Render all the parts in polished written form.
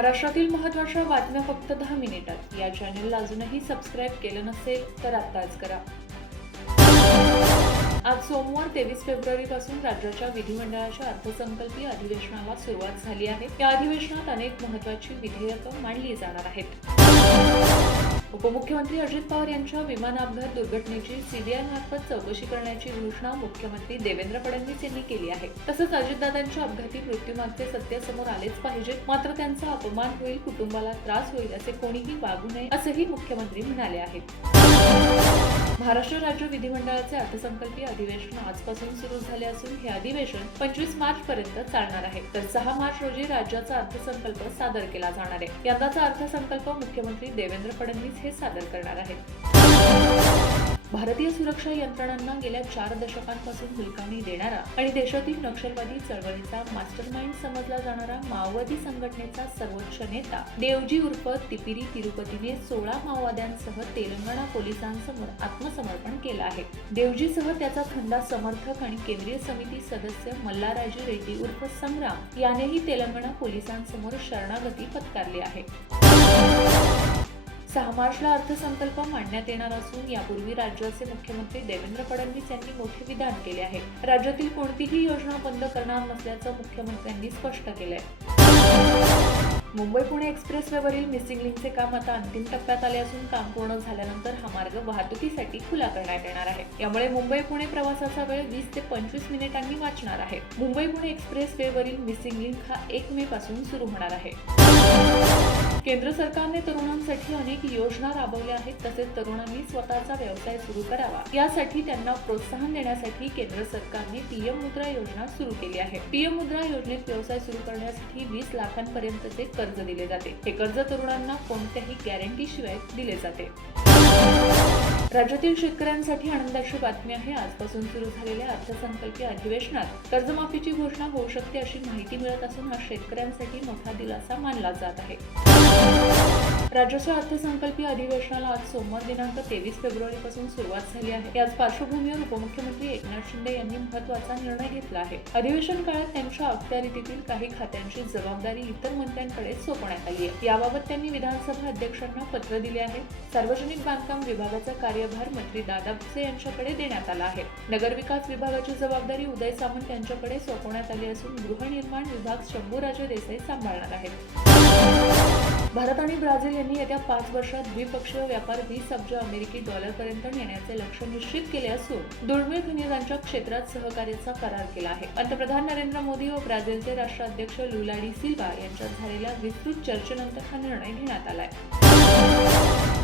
महाराष्ट्रातील महत्त्वाच्या बातम्या फक्त 10 मिनिटात. या चॅनलला अजूनही सबस्क्राईब केलं नसेल तर आत्ताच करा. आज सोमवार 23 फेब्रुवारी पासून राज्याच्या विधिमंडळाच्या अर्थसंकल्पीय अधिवेशनाला सुरुवात झाली आहे. या अधिवेशनात अनेक महत्त्वाची विधेयकं मांडली जाणार आहेत. उपमुख्यमंत्री अजित पवार यांच्या विमान अपघात दुर्घटनेची सीबीआय मार्फत चौकशी करण्याची घोषणा मुख्यमंत्री देवेंद्र फडणवीस यांनी केली आहे. तसंच अजितदादांच्या अपघाती मृत्यूमागचे सत्य समोर आलेच पाहिजे, मात्र त्यांचा अपमान होईल, कुटुंबाला त्रास होईल असे कोणीही वागू नये असंही मुख्यमंत्री म्हणाले आहेत. महाराष्ट्र राज्य विधिमंडळाचे अर्थसंकल्पीय अधिवेशन आजपासून सुरू झाले असून हे अधिवेशन 25 मार्च पर्यंत चालणार आहे. तर 6 मार्च रोजी राज्याचा अर्थसंकल्प सादर केला जाणार आहे. यंदाचा अर्थसंकल्प मुख्यमंत्री देवेंद्र फडणवीस हे सादर करणार आहेत. भारतीय सुरक्षा यंत्रणांना गेल्या 4 दशकांपासून हुलकावणी देणारा आणि देशातील नक्षलवादी चळवळीचा मास्टरमाइंड समजला जाणारा माओवादी संघटनेचा सर्वोच्च नेता देवजी उर्फ तिपिरी तिरुपतीने 16 माओवाद्यांसह तेलंगणा पोलिसांसमोर आत्मसमर्पण केलं आहे. देवजीसह त्याचा खंदा समर्थक आणि केंद्रीय समिती सदस्य मल्लाराजू रेड्डी उर्फ संग्राम यानेही तेलंगणा पोलिसांसमोर शरणागती पत्करली आहे. 6 मार्चला अर्थसंकल्प मांडण्यात येणार असून यापूर्वी राज्याचे मुख्यमंत्री देवेंद्र फडणवीस यांनी मोठे विधान केले आहे. राज्यातील कोणतीही योजना बंद करणार नसल्याचं मुख्यमंत्र्यांनी स्पष्ट केलंय. मुंबई-पुणे एक्सप्रेसवेवरील मिसिंग लिंकचे काम आता अंतिम टप्प्यात आले असून काम पूर्ण झाल्यानंतर हा मार्ग वाहतुकीसाठी खुला करण्यात येणार आहे. यामुळे मुंबई-पुणे प्रवासाचा वेळ 20 ते 25 मिनिटांनी वाचणार आहे. मुंबई-पुणे एक्सप्रेसवेवरील मिसिंग लिंक हा 1 मे पासून सुरू होणार आहे. केंद्र सरकारने तरुणांसाठी अनेक योजना राबवल्या आहेत. तसेच तरुणांनी स्वतःचा व्यवसाय सुरू करावा यासाठी त्यांना प्रोत्साहन देण्यासाठी केंद्र सरकारने पीएम मुद्रा योजना सुरू केली आहे. पीएम मुद्रा योजनेत व्यवसाय सुरू करण्यासाठी 20 लाखांपर्यंतचे कर्ज दिले जाते. हे कर्ज तरुणांना कोणत्याही गॅरंटीशिवाय दिले जाते. राज्यातील शेतकऱ्यांसाठी आनंदाची बातमी आहे. आजपासून सुरू झालेल्या अर्थसंकल्पीय अधिवेशनात कर्जमाफीची घोषणा होऊ शकते अशी माहिती मिळत असून हा शेतकऱ्यांसाठी मोठा दिलासा मानला जात आहे. राज्याच्या अर्थसंकल्पीय अधिवेशनाला आज सोमवार दिनांक 23 फेब्रुवारी पासून सुरुवात झाली आहे. याच पार्श्वभूमीवर उपमुख्यमंत्री एकनाथ शिंदे यांनी महत्त्वाचा निर्णय घेतला आहे. अधिवेशन काळात त्यांच्या अखत्यारीतील काही खात्यांची जबाबदारी इतर मंत्र्यांकडे सोपवण्यात आली आहे. याबाबत त्यांनी विधानसभा अध्यक्षांना पत्र दिले आहे. सार्वजनिक बांधकाम विभागाचा कार्यभार मंत्री दादा भुसे यांच्याकडे देण्यात आला आहे. नगरविकास विभागाची जबाबदारी उदय सामंत यांच्याकडे सोपवण्यात आली असून गृहनिर्माण विभाग शंभूराजे देसाई सांभाळणार आहेत. भारत आणि ब्राझील यांनी येत्या 5 वर्षात द्विपक्षीय व्यापार 20 अब्ज अमेरिकी डॉलरपर्यंत नेण्याचे लक्ष्य निश्चित केले असून दुर्मिळ खनिजांच्या क्षेत्रात सहकार्याचा करार केला आहे. पंतप्रधान नरेंद्र मोदी व ब्राझीलचे राष्ट्राध्यक्ष लुला डी सिल्वा यांच्यात झालेल्या विस्तृत चर्चेनंतर हा निर्णय घेण्यात आलाय.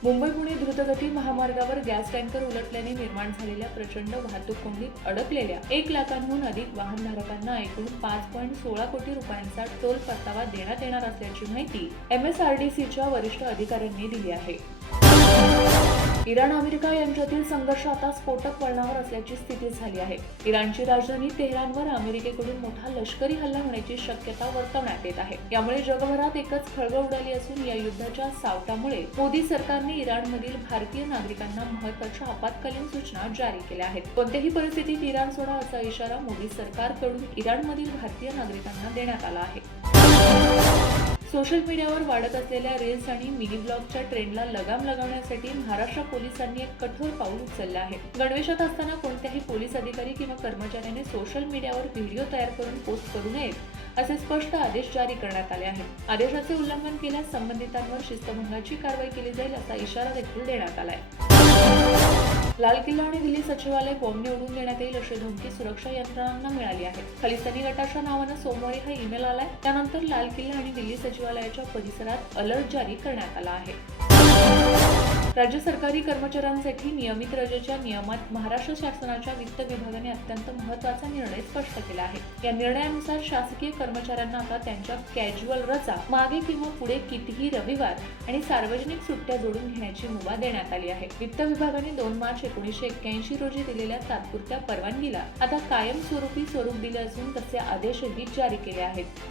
मुंबई-पुणे द्रुतगती महामार्गावर गॅस टँकर उलटल्याने निर्माण झालेल्या प्रचंड वाहतूक कोंडीत अडकलेल्या 1 लाखांहून अधिक वाहनधारकांना एकूण 5.16 कोटी रुपयांचा टोल परतावा देण्यात येणार असल्याची माहिती MSRDCच्या वरिष्ठ अधिकाऱ्यांनी दिली आहे. इराण-अमेरिका यांच्यातील संघर्ष आता स्फोटक वळणावर असल्याची स्थिती झाली आहे. इराणची राजधानी तेहरानवर अमेरिकेकडून मोठा लष्करी हल्ला होण्याची शक्यता वर्तवण्यात येत आहे. यामुळे जगभरात एकच खळबळ उडाली असून या युद्धाच्या सावटामुळे मोदी सरकारने इराणमधील भारतीय नागरिकांना महत्त्वाच्या आपत्कालीन सूचना जारी केल्या आहेत. कोणत्याही परिस्थितीत इराण सोडा असा इशारा मोदी सरकारकडून इराणमधील भारतीय नागरिकांना देण्यात आला आहे. सोशल मीडियावर वाढत असलेल्या रील्स आणि मिनी ब्लॉगच्या ट्रेंडला लगाम लगावण्यासाठी महाराष्ट्र पोलिसांनी एक कठोर पाऊल उचलले आहे. गणवेशात असताना कोणत्याही पोलीस अधिकारी किंवा कर्मचाऱ्याने सोशल मीडियावर व्हिडिओ तयार करून पोस्ट करू नयेत असे स्पष्ट आदेश जारी करण्यात आले आहेत. आदेशाचे उल्लंघन केल्यास संबंधितांवर शिस्तभंगाची कारवाई केली जाईल असा इशारा देखील देण्यात आलाय. लाल किल्ला आणि दिल्ली सचिवालय बॉम्बने उडवून देण्यात येईल अशी धमकी सुरक्षा यंत्रणांना मिळाली आहे. खलिस्तानी गटाच्या नावानं सोमवारी हा ईमेल आलाय. त्यानंतर लाल किल्ला आणि दिल्ली सचिवालयाच्या परिसरात अलर्ट जारी करण्यात आला आहे. राज्य सरकारी कर्मचाऱ्यांसाठी नियमित रजेच्या नियमात महाराष्ट्र शासनाच्या वित्त विभागाने अत्यंत महत्त्वाचा निर्णय स्पष्ट केला आहे. या निर्णयानुसार शासकीय कर्मचाऱ्यांना आता त्यांच्या कॅज्युअल रजा मागे किंवा पुढे कितीही रविवार आणि सार्वजनिक सुट्ट्या जोडून घेण्याची मुभा देण्यात आली आहे. वित्त विभागाने 2 मार्च 1981 रोजी दिलेल्या तात्पुरत्या परवानगीला आता कायमस्वरूपी स्वरूप दिले असून तसे आदेशही जारी केले आहेत.